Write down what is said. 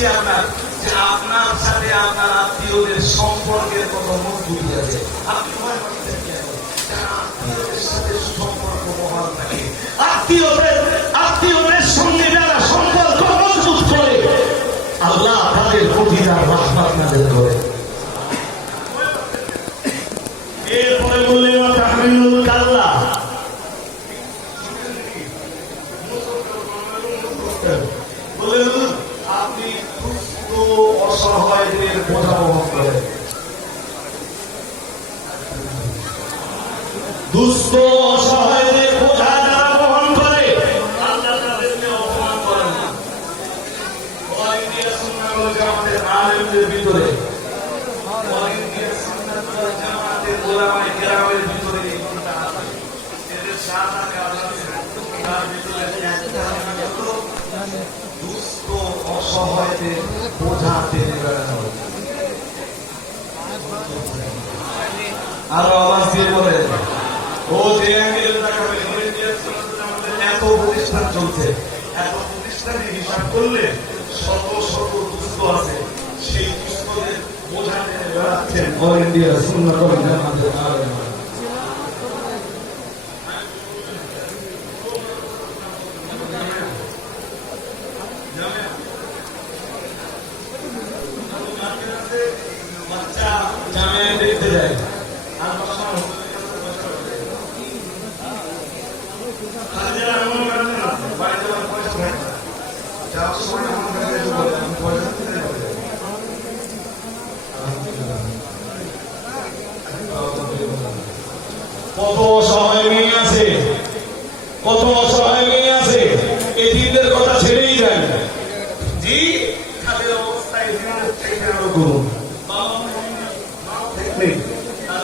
দেখেছি আপনার যে আপনার সাথে আপনার আত্মীয়দের সম্পর্কের কত মজবুত আছে। আপনি আত্মীয়দের সাথে সুসম্পর্ক বহাল থাকে, আত্মীয়দের সঙ্গে যারা সম্পর্ক মজবুত করে আল্লাহ তাদের প্রতি তার রহমত নাযিল করে। এরপরে বললেন তাহমিলুল কাল্লা, বললেন আপনি দুস্থ অসহায়দের বোঝা বহন করেন। দুস্থ অসহায়দের বোঝা যারা বহন করে আল্লাহ তাদেরকে অপমান করেন না। অল ইন্ডিয়া সুন্নাত ওয়াল জামাতের আলেমদের ভিতরে, অল ইন্ডিয়া সুন্নাত ওয়াল জামাতের উলামায়ে কেরামের ভিতরে এই গুণটা আছে। এদের সাথে আল্লাহ তার ভিতরে একটা হলো দুস্থ অসহায়দের বোঝা টেনে বেড়ানো। আরো আওয়াজ দিয়ে বলেন, ও যে অ্যাঙ্গেল দেখাবেন এত প্রতিষ্ঠান চলছে, এত প্রতিষ্ঠানের হিসাব করলে শত শত দুস্থ আছে, সেই দুস্থদের বোঝা টেনে বেড়াচ্ছেন অল ইন্ডিয়া সুন্নাত ওয়াল জামাতের আলেমরা। বাচ্চা জামিয়া দেখতে যায় আর কত অসহায় মেয়ে আছে, কত অসহায় মেয়ে আছে, এতিমদের কথা ছেড়েই দেন। জি তাদের অবস্থায় করুন।